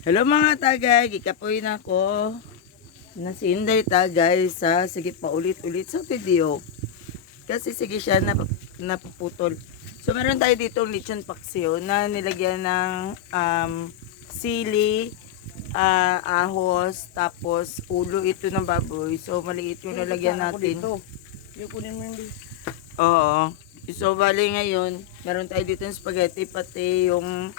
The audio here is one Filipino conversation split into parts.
Hello mga tagay, gikapoy na ko. Nasinday tagay sa sige pa ulit-ulit sa video. Kasi sige siya napuputol. So meron tayo dito lechon paksiw na nilagyan ng sili, ahos, tapos ulo ito ng baboy. So maliit yung lalagyan natin. Yung kunin mo yung Oo. So bali ngayon, meron tayo dito ng spaghetti pati yung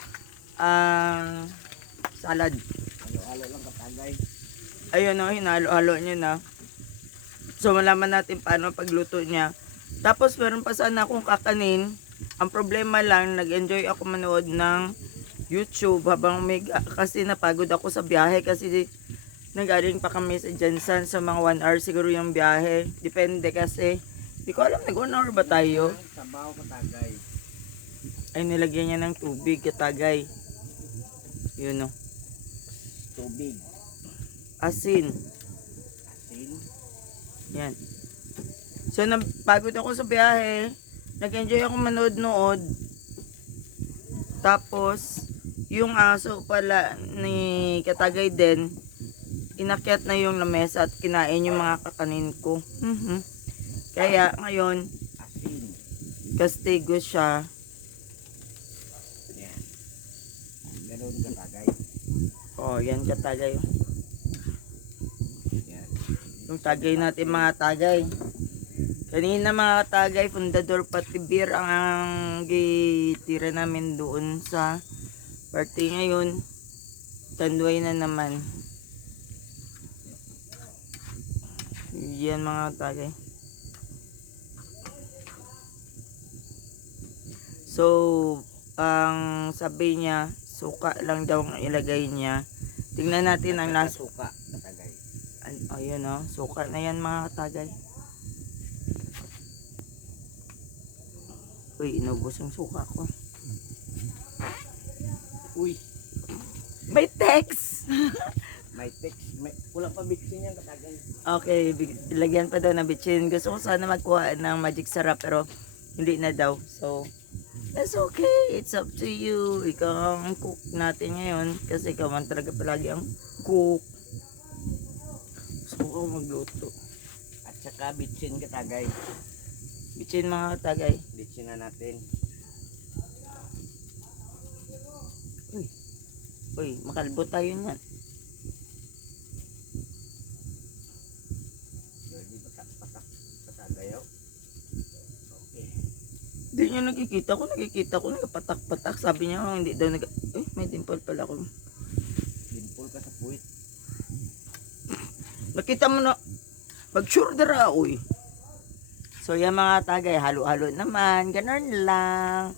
salad. halo-halo lang katagay. Ayun o, hinalo-halo niya na. So malaman natin paano pagluto niya. Tapos meron pa sana akong kakanin. Ang problema lang, nag-enjoy ako manood ng YouTube habang kasi napagod ako sa biyahe kasi nagaling pa kami sa Jensen sa mga 1 hour siguro yung biyahe. Depende kasi. Di ko alam, nag 1 hour ba tayo? Sabaw katagay. Ay, nilagyan niya ng tubig katagay. Yun o. Tubig. Asin. Asin. Yan. So, napagod ako sa biyahe. Nag-enjoy ako manood-nood. Tapos, yung aso pala ni Katagay din, inakyat na yung lamesa at kinain yung mga kakanin ko. Kaya, ngayon, Asin. kastigo siya. Yan. Ganun katagay. Oh, yan Katagay. Yan. Yung tagay natin mga tagay. Kanina mga tagay, fundador pati beer ang gitira namin doon sa party ngayon. Tanduay na naman. Yan mga tagay. So, ang sabi niya, suka lang daw ang ilagay niya. Tingnan natin ang lasa. Suka katagay. Ayun o, suka na yan mga tagay. Uy, inubos ang suka ko. Uy. May text! May text. Wala pa mixin yan katagay. Okay, ilagyan pa daw ng bitchin. Gusto ko sana magkuha ng magic sarap pero hindi na daw. So, that's okay. It's up to you. Ikaw ang cook natin ngayon kasi ikaw man talaga palagi ang cook. Gusto ko magluto. At saka bitsin katagay. Bitchin mga tagay. Bitsin na natin. Uy, makalbo tayo niyan. Hindi patak-patak katagayaw. Okay. Hindi niya nakikita ko nagpatak-patak. Sabi niya, oh, hindi daw may dimple pala ko. Dimple ka sa puwit. Nakita mo na, mag-sure dara, uy. So, yan mga tagay, halo-halo naman, ganun lang.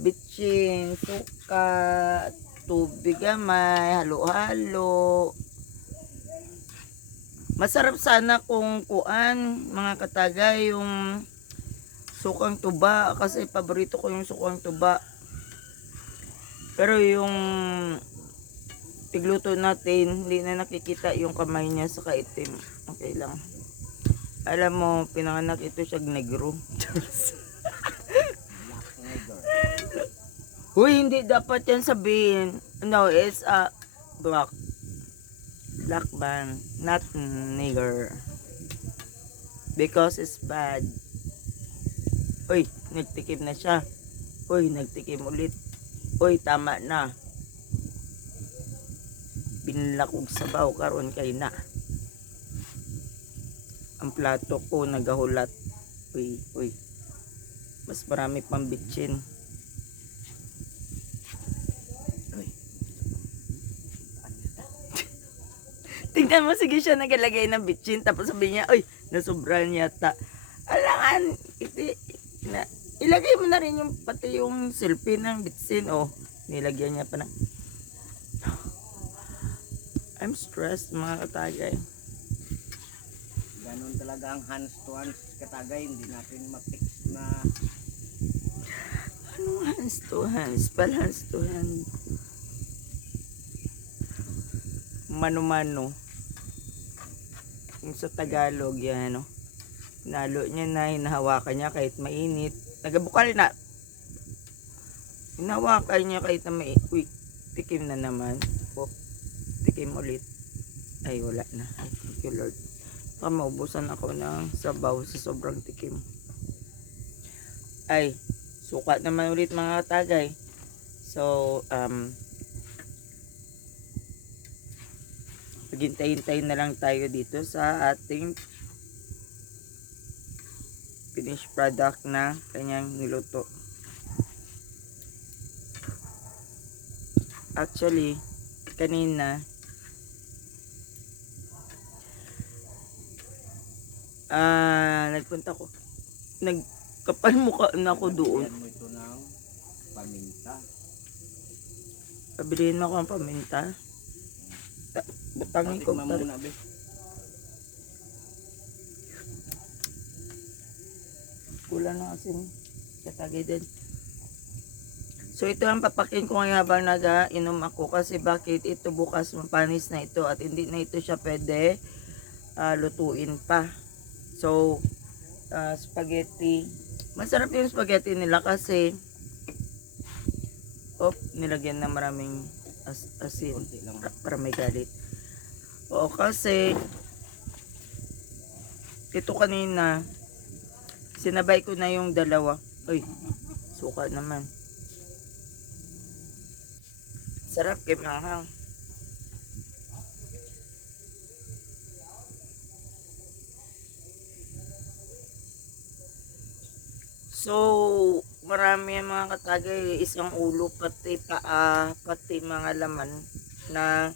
Bitchin, suka, tubig gamay, halo-halo. Masarap sana kung kuan, mga katagay, yung sukang tuba, kasi paborito ko yung sukang tuba. Pero yung tigluto natin, hindi na nakikita yung kamay niya sa kaitim. Okay lang. Alam mo, pinanganak ito siya negro. Black nigger. Uy, hindi dapat yan sabihin. No, it's a black. Black man, not nigger. Because it's bad. Uy, nagtikim na siya. Uy, nagtikim ulit. Uy, tama na. Binlakog sabaw karon kay na. Ang plato ko nagahulat. Uy, uy. Mas marami pang bitchin. Uy. Tingnan mo, sige siya nagalagay ng bitchin. Tapos sabi niya, uy, nasobran yata. Alangan, ilagay mo na rin yung pati yung selfie ng bitchin. Oh, nilagyan niya pa na. I'm stressed mga katagay. Ganun talaga ang hands to hands katagay. Hindi natin ma-fix na Anong hands to hands? Hands to hand. Mano-mano. Yung sa Tagalog yan, no? Nalo niya na, hinahawakan niya kahit mainit. Nagabukal na. Hinahawakan niya kahit na mainit. Uy, Tikim na naman. Oh, tikim ulit. Ay, wala na. Ay, thank you Lord. Baka maubusan ako ng sabaw sa sobrang tikim. Ay, suka naman ulit mga katagay. So, maghintay-hintay na lang tayo dito sa ating finished product na kanyang niluto. Actually, kanina nagpunta ko, nagkapal mukha na ako doon. Lagyan mo ito ng paminta. Pabilihin mo ako ng paminta. Butangin ko. Patikman mo muna, be. Kulang na kasi katagay din. So ito ang papakin ko ngayon habang nag-inom ako kasi bakit ito bukas mapanis na ito at hindi na ito siya pwede lutuin pa. So spaghetti, masarap yung spaghetti nila kasi nilagyan na maraming asin Konti lang. para may galit. Oo, kasi ito kanina sinabay ko na yung dalawa. Uy, suka naman. Sarap kay manghang. So, marami ang mga katagay, isang ulo, pati paa, pati mga laman na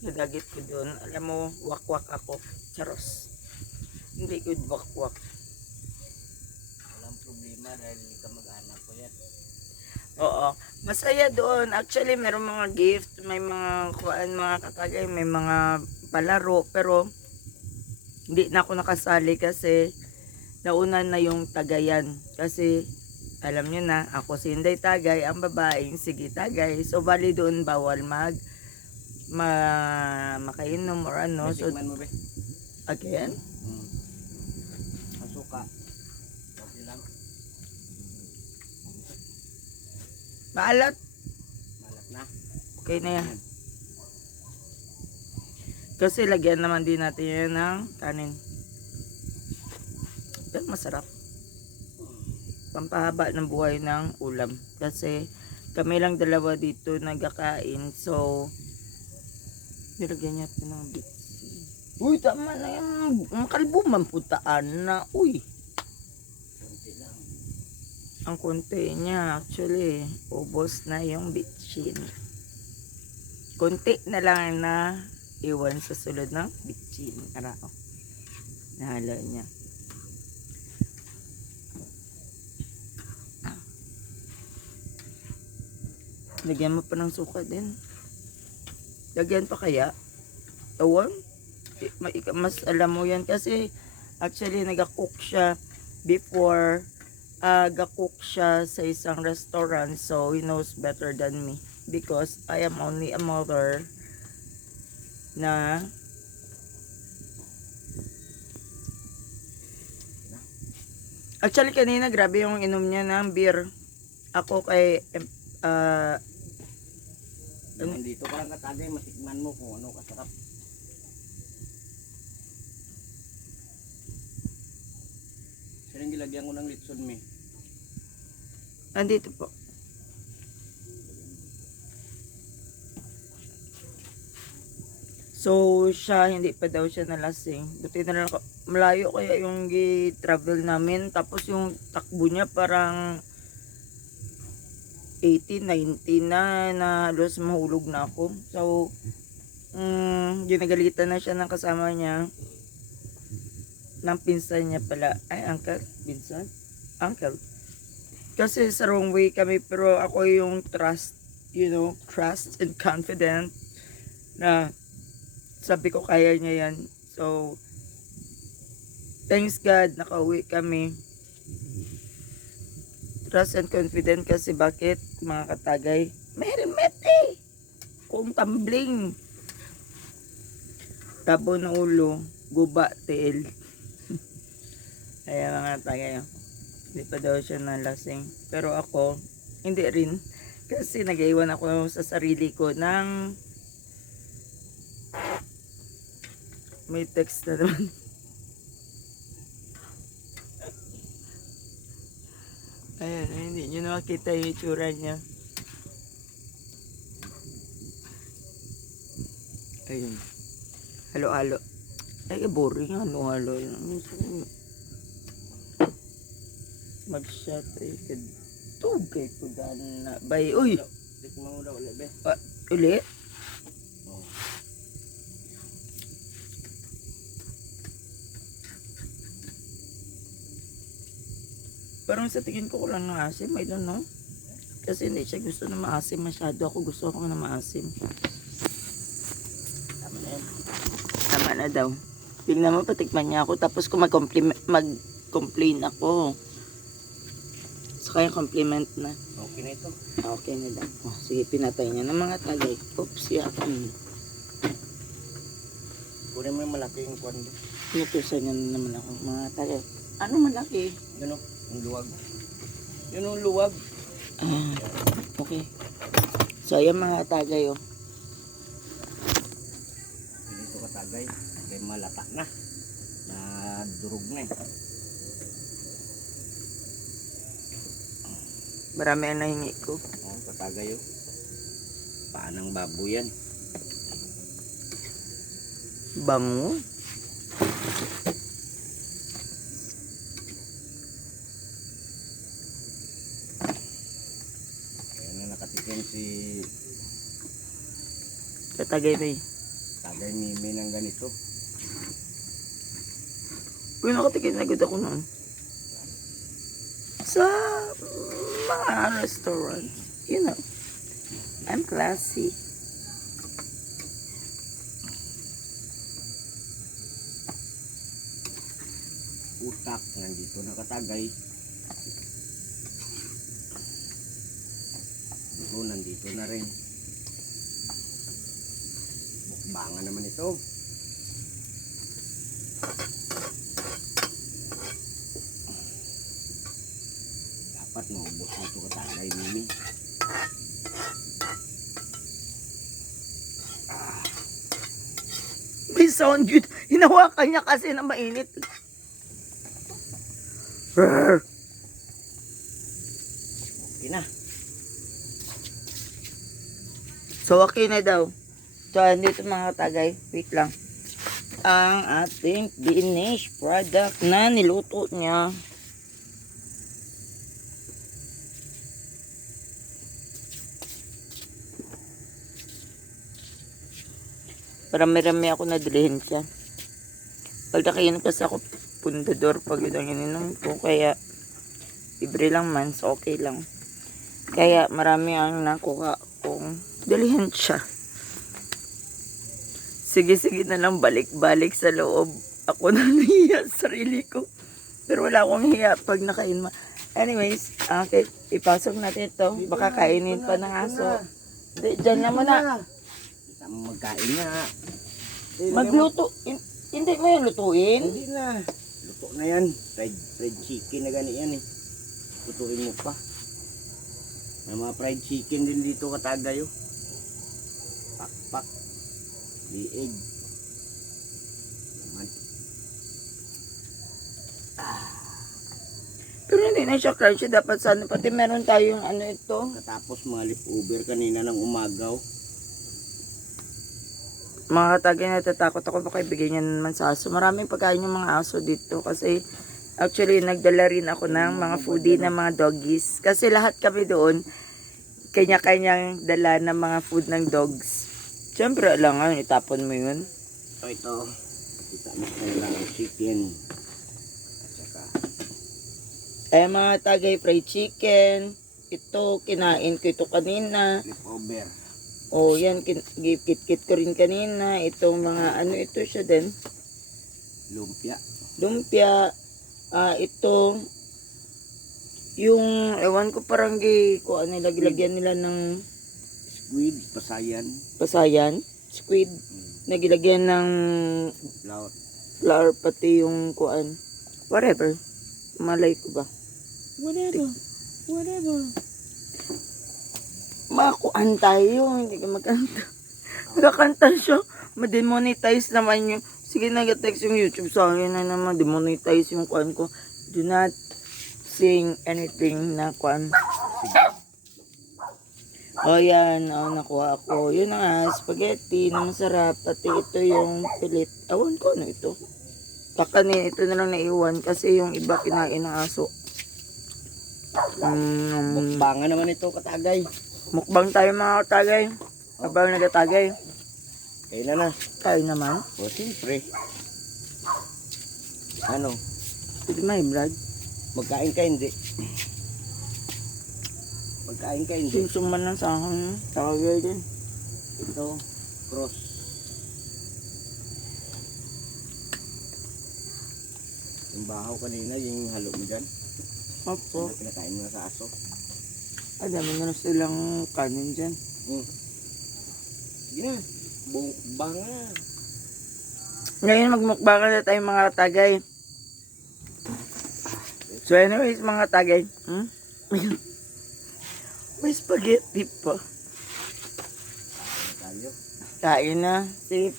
nagagit ko doon. Alam mo, wakwak ako. Charos. Hindi good wakwak. Walang problema dahil hindi ka mag-anak ko yan. Oo. Masaya doon. Actually, meron mga gift, may mga kuan, mga katagay, may mga palaro, pero hindi na ako nakasali kasi nauna na yung tagayan. Kasi alam nyo na, ako si Inday Tagay, ang babaeng sige Tagay. So, bali doon bawal makainom or ano. So, Tikman mo, be. again, Ang suka. Okay lang. maalat. Malat na. Okay na yan. Kasi lagyan naman din natin yan ng kanin. Pero masarap. Pampahaba ng buhay ng ulam. Kasi kami lang dalawa dito nagkakain. So, nilagyan niya ito ng bits. Uy, tama na yan. Makalbuman putaan na. Uy. Konti lang. Ang konti niya, actually, ubos na yung bitchin. Konti na lang na iwan sa sulod ng bitchin. Arao. Nahalo niya. Lagyan mo pa ng suka din. Lagyan pa kaya? Tawan? Mas alam mo yan kasi actually nag-cook siya before. Ga-cook siya sa isang restaurant, so he knows better than me because I am only a mother na actually kanina grabe yung inom niya ng beer. Ako kay Nandito ka lang katagay, matikman mo kung ano kasarap. Siya rin gilagyan ko ng litson, me. andito po. So, siya, hindi pa daw siya nalasing. Buti na lang, malayo kaya yung travel namin. Tapos yung takbo niya parang 80, 90 na halos mahulog na ako. So, ginagalitan na siya ng kasama niya. Ng pinsan niya pala. Ay, uncle? Pinsan? Uncle. Kasi sa wrong way kami, pero ako yung trust, trust and confident na sabi ko kaya niya yan. So, thanks God, nakauwi kami. Trust and confident kasi bakit mga katagay? May helmet eh! Kung tumbling. Tabo ng ulo, guba, tail. Kaya mga katagay, hindi pa daw siya nalasing. Pero ako, hindi rin. Kasi nag-iwan ako sa sarili ko ng may text na naman. Ayan, hindi nyo na makita yung itsura niya. Ayun. Halo-halo. Ay, boring. Halo-halo. Mag-shot. Ay, kadugay ko na. Bay, uy! Tikman mo daw ulit, be. Ulit? Oh. Parang sa tingin ko lang ng asim. I don't know. Kasi hindi siya gusto na maasim masyado. Ako gusto ako na maasim. Tama na yan. Tama na daw. Tingnan mo, patikman niya ako. Tapos kung mag-complain ako. Saka yung compliment na. Okay na ito. Okay na daw. Oh, sige, pinatay niya ng mga tagay. Oops, yakin. Kunin mo yung malaking kwan. Inutusan niya na naman ako. Mga tagay. Ano malaki? Yun o, yung luwag. Yun o, luwag. Ah, okay. So, ayan mga tagay, oh. Dito ka tagay. Kaya malata na. Durog na eh. Marami ang nahingi ko. Oh, katagay o. Paanang baboy yan. Bango. Kaya na nakatikim si Tatagay ba eh. Tagay Mimi ng ganito. Uy, nakatikin na agad ako noon. Sa mga restaurant. You know. I'm classy. Utak nandito nakatagay. Ito nandito na rin. Bukbangan naman ito. Dapat maubos na ito katagay Mimi. May sound good. Hinawakan niya kasi na mainit. Brr. Okay na. So, okay na daw. So, andito mga tagay. Wait lang. Ang ating finished product na niluto niya. Marami-rami ako nadilihin siya. Pagdakayin kasi ako pundador pag yun ang ininom ko. Kaya, libre lang man. So, okay lang. Kaya, marami ang nakuha kong dalihin siya. Sige-sige na lang balik-balik sa loob. Ako na nahiya sa sarili ko. Pero wala akong hiya pag nakain mo. Anyways, okay, ipasok natin ito. Baka kainin pa ng aso. Diyan na muna. Kita mo magkain na. Magluto. Hindi mo yan lutuin? Hindi na. Luto na yan. Fried chicken na gani yan eh. Lutuin mo pa. May mga fried chicken din dito katagayo. Pak. Liig. Naman. Pero hindi na siya crunchy. Dapat sana pati meron tayong ano ito. Katapos mga leftover kanina ng umagaw. Mga katagay, natatakot ako baka ibigay niya naman sa aso. Maraming pagkain yung mga aso dito kasi actually nagdala rin ako ng mga foodie ng mga doggies. Kasi lahat kami doon, kanya-kanyang dala ng mga food ng dogs. Siyempre lang nga, itapon mo yun. So ito, kita mo lang ang chicken. At saka, Kaya mga tagay, fried chicken. Ito, kinain ko ito kanina. leftover. O yan, kit-kit ko rin kanina. Itong mga ano ito siya din. Lumpia. Lumpia. Ito, yung, ewan ko parang kung ano, lagyan nila ng Squid, pasayan. pasayan, squid, nagilagyan ng Flour. flour, pati yung kuan, whatever, malay ko ba. Whatever. makuan tayo, hindi ka magkanta. Magkakanta siya, ma-demonetize naman yung, sige nag-text yung YouTube sa akin na naman, demonetize yung kuan ko. Do not sing anything na kuan. O yan, nakuha ako. Yun na nga, spaghetti na masarap. Pati ito yung pilit. Awan ko ano ito. Kakanin, ito na lang naiwan kasi yung iba kinain ng aso. Mukbangan naman ito katagay. Mukbang tayo mga katagay. Habang nagatagay. Kailan na? Tayo naman. O siyempre. Ano? Pwede may vlog. Magkain ka hindi? Magkain ka hindi? Simsuman lang sa akin. Tagay din. Ito, cross. Yung bahaw kanina, yung halo mo dyan. Opo. Ano pinakain mo na sa aso? Ay, dami na silang kanin dyan. Sige na, banga. Ngayon magmukbang na tayo mga tagay. So anyways mga tagay. May spaghetti pa. Tayo. Kain na. Si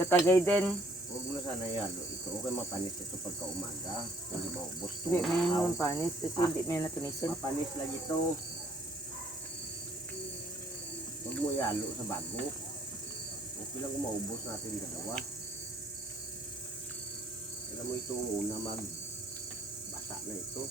katagay din. Huwag mo na sana yalo. Ito okay mapanis ito pagka umaga. Hindi maubos ito. Hindi may naman panis. Kasi hindi may natunisan. Mapanis lang ito. Huwag mo yalo sa bago. Okay lang kung maubos natin dalawa. Alam mo ito muna magbasa na ito.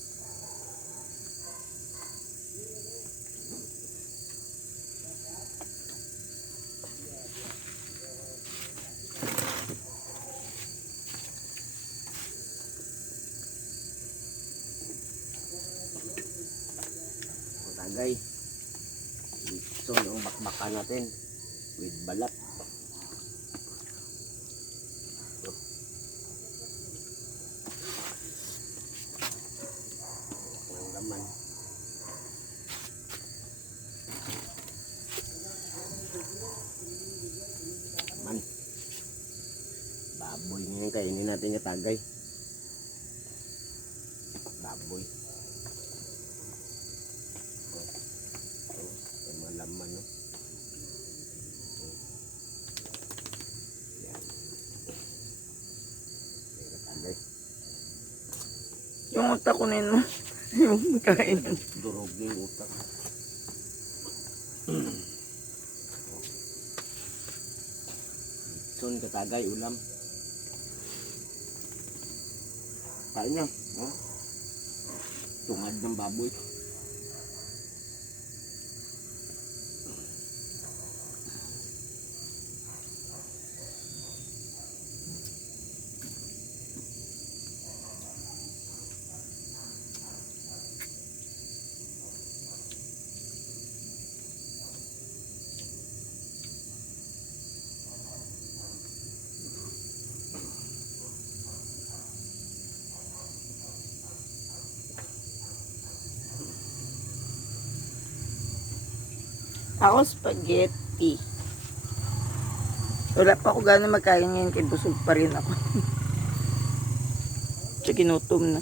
Tagay. Ito ang bakbakan natin with balat. Ang laman. Laman. Baboy ngayon kainin natin yung tagay. Baboy. Laman, no? Yan. Tagay. Yung utak ko na yun mo. Yung kain. Durog na yung utak. Son katagay ulam. Kain niya. Oh. Tungad ng baboy. Ako spaghetti. Wala pa ako gano'n magkain ngayon kay busog pa rin ako. Siya ginutom na.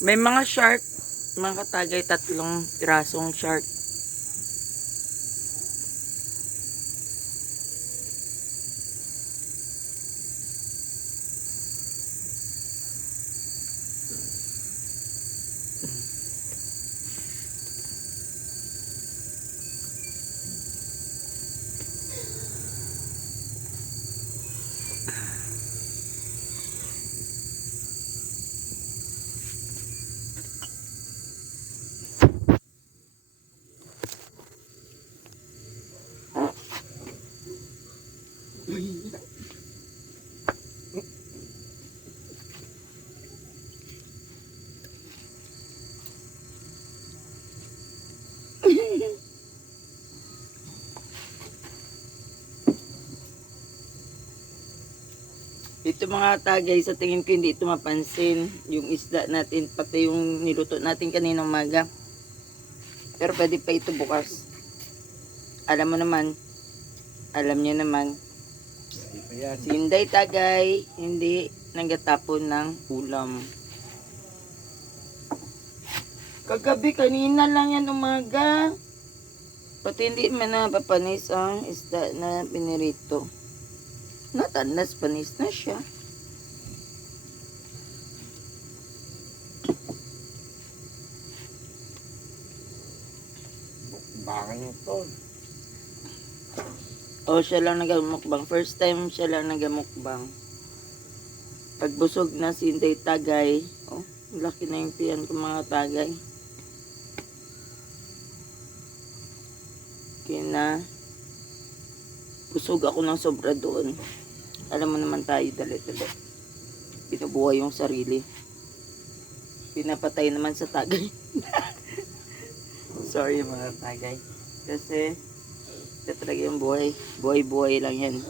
May mga shark, mga katagay, 3 pirasong shark. Ito mga tagay, sa tingin ko hindi ito mapansin. Yung isda natin, pati yung niluto natin kaninang umaga. Pero pwede pa ito bukas. Alam mo naman, alam niyo naman, Hindi pa yan. si Inday tagay, hindi nagatapon ng ulam. Kagabi, kanina lang yan umaga. Pati hindi man napapanis ang isda na pinirito. Natanas, panis na siya. Bangan ito. O, siya lang nagamukbang. First time siya lang nagamukbang. Pagbusog na si Inday tagay. Oh, laki na yung tiyan ko mga tagay. Kaya na, busog ako ng sobra doon. Alam mo naman tayo, dali-dali. Binubuhay yung sarili. Pinapatay naman sa tagay. Sorry mga tagay. Kasi, ito talaga yung buhay. Buhay-buhay lang yan.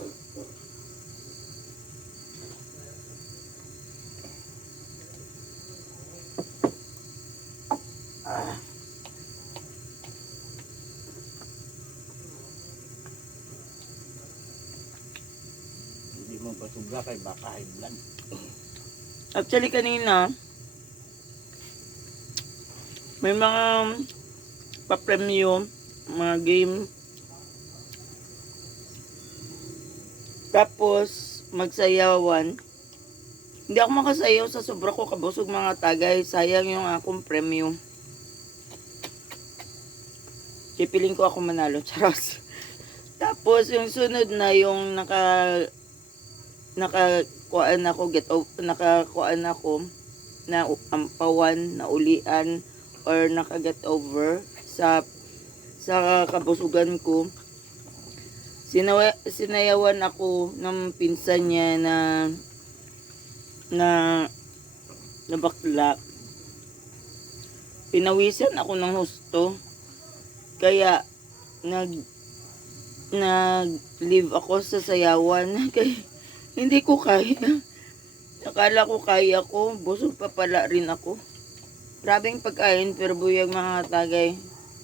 Ah. Hindi mo pasuga kay baka high blood. Actually, kanina, may mga pa-premium, mga game. Tapos, magsayawan. Hindi ako makasayaw sa sobra ko kabusog mga tagay. Sayang yung akong premium. Pipiling ko ako manalo. Charos. Tapos, yung sunod na yung nakakuan ako na ampawan, na ulian, or naka-get over sa kabusugan ko. Sinayawan ako ng pinsan niya na bakla. Pinawisan ako ng husto. Kaya nag-leave ako sa sayawan. Kaya hindi ko kaya. Akala ko kaya ko. Busog pa pala rin ako. Grabing pagkain pero buyag mga tagay.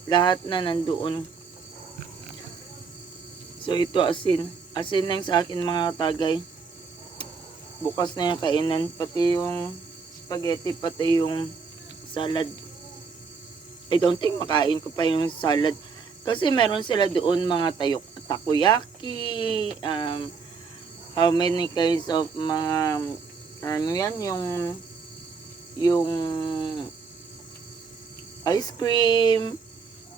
Lahat na nandoon. So ito asin. Asin lang sa akin mga tagay. Bukas na yung kainan. Pati yung spaghetti, pati yung salad. I don't think makain ko pa yung salad. Kasi meron sila doon mga takoyaki. How many kinds of mga ano yan, yung ice cream,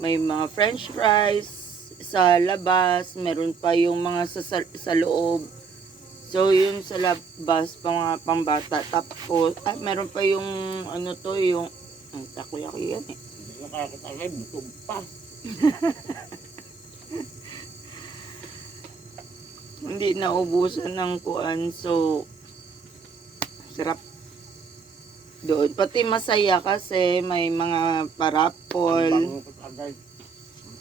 may mga french fries sa labas, meron pa yung mga sa loob. So yung sa labas mga pambata, tapos meron pa yung ano to, yung takoyaki yan eh. Hindi ko kakatagay, busog pa. Hindi naubusan ng kuan, so sarap doon. Pati masaya kasi may mga parapol. Bango ko tagay.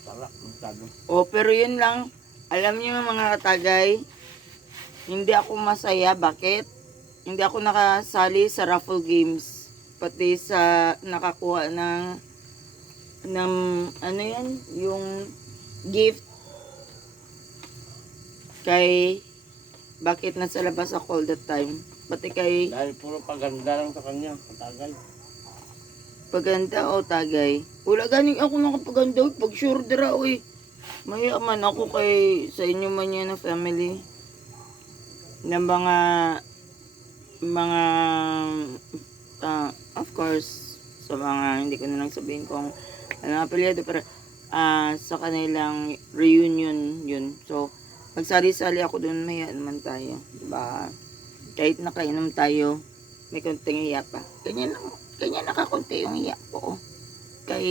Sarap, masyado. O, pero yun lang. Alam niyo mga katagay, hindi ako masaya. Bakit? Hindi ako nakasali sa raffle games. Pati sa nakakuha ng ano yan, yung gift. Kay, bakit nasa labas ako all the time? Pati kay Dahil puro paganda lang sa kanya, katagay. paganda o tagay. Wala ganing ako nakapaganda. Pag sure dira, oy. Mayaman ako kay sa inyo man yan na family. Ng mga of course, sa mga, hindi ko na lang sabihin kung ano apelyado, pero sa kanilang reunion yun. So, magsari-sali ako doon, maya naman tayo. Diba? Kahit nakainom tayo, may konting hiya pa. Ganyan nakakunti yung hiya ko. Kay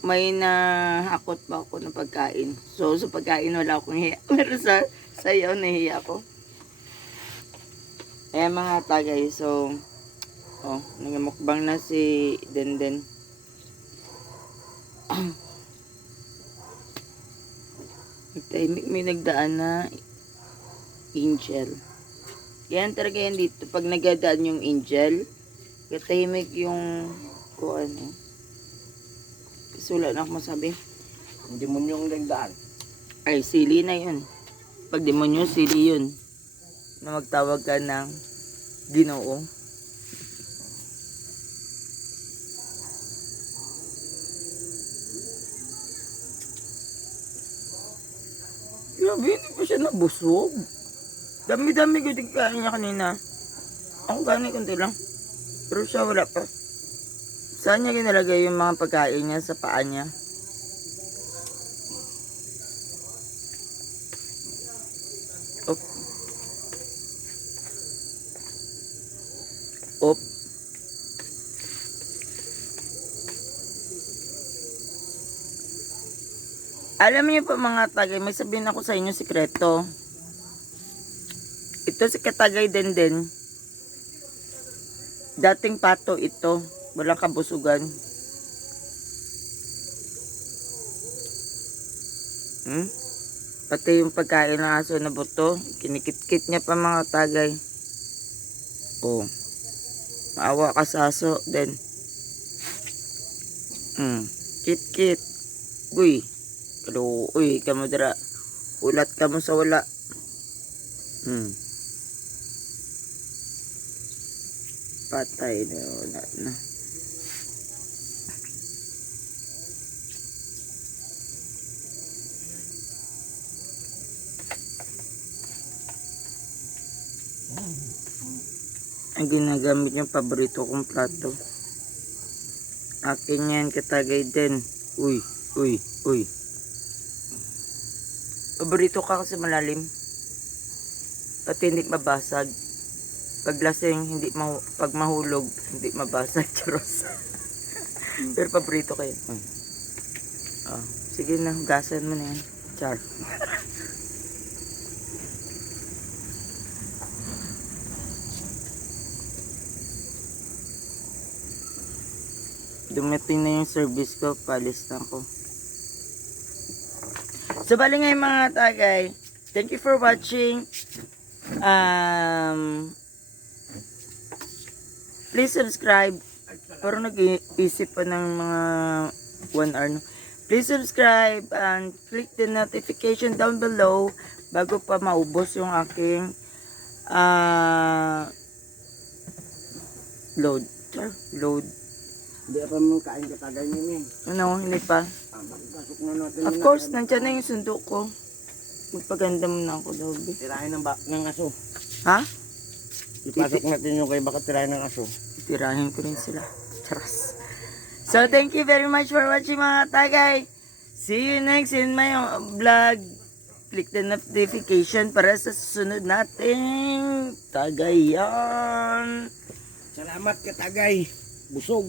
may nahakot pa ako ng pagkain. So, sa pagkain wala akong hiya. Pero sa sayaw nahiya ako. Eh mga tagay, so, nangamukbang na si Denden. May nagdaan na Angel. Yan talaga yan dito. Pag nagadaan yung angel, katahimik yung kung ano. Kasi wala na akong masabi. Hindi mo yung nagdaan. Ay, sili na yun. Pag demonyo, sili yun. Na magtawag ka ng Ginoo. Grabe, hindi pa siya nabusog. Dami-dami ko din kain niya kanina. Ako kanin kunti lang. Pero siya wala pa. Saan niya ginalagay yung mga pagkain niya sa paa niya? Op. Op. Alam niyo po mga tagay, may sabihin ako sa inyo sikreto. Ito si Katagay din. Dating pato ito. Walang kabusugan. Pati yung pagkain ng aso na buto, kinikit-kit niya pa mga tagay. Oh. Maawa ka sa aso din. Kit-kit. Uy. Uy, kamo dira. Ulat ka mo sa wala. Patay na, wala na. Ang ginagamit yung paborito kong plato. Akin yan, Katagay din. Uy. Paborito ka kasi malalim. Pati hindi mabasag. Pag lasing, pag mahulog, hindi mabasag. Charos. Pero paborito kayo. Oh, sige na, gasan mo na yan. Char. Dumating na yung service ko, palis na ako. So, bali nga yung mga tagay. Thank you for watching. Please subscribe. Parang nag-iisip pa ng mga 1 hour. No? Please subscribe and click the notification down below bago pa maubos yung aking load. Hindi pa mo kain Katagay niya. Ano, hindi pa. Pasok na natin. Of course, nandyan na yung sundo ko. Magpaganda mo na ako daw. Tirahin ng aso. Ha? Ipasok natin yung kay baka tirahin ng aso. Tirahin ko rin sila. Charas. So, thank you very much for watching mga tagay. See you next in my vlog. Click the notification para sa susunod nating tagayan. Salamat Katagay. Busog.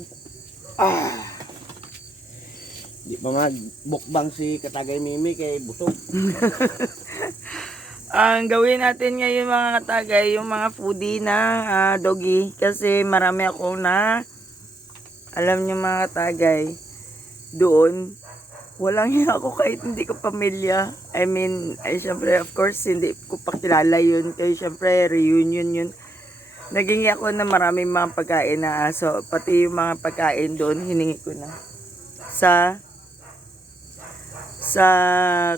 Di pa magbukbang si Katagay Mimi kay busog. Ang gawin natin ngayon mga katagay, yung mga foodie na doggy. Kasi marami akong alam niyo mga katagay, doon, walang hiya ako kahit hindi ko pamilya. I mean, syempre, of course, hindi ko pakilala yun. Kaya syempre, reunion yun. Naging ako na maraming mga pagkain na aso. Pati yung mga pagkain doon, hiningi ko na. Sa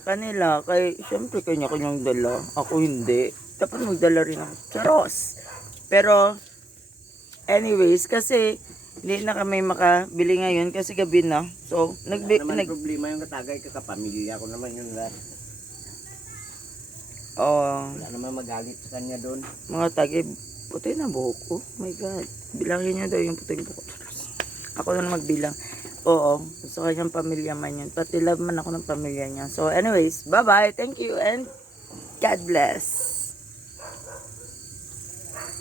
kanila, kay syempre kanya-kanyang dala. Ako hindi. Dapat magdala rin ako. Charos! Pero, anyways, kasi hindi na kami makabili ngayon kasi gabi na. So, naman problema yung Katagay kakapamilya ko naman yun lahat. Wala naman magalit sa kanya doon. Mga tagay, puti na buhok ko. Oh my God. Bilangin niya daw yung puting buhok. Ako na magbilang. Oo. Gusto kanyang pamilya man yun. Pati love man ako ng pamilya niya. So anyways, bye-bye. Thank you and God bless.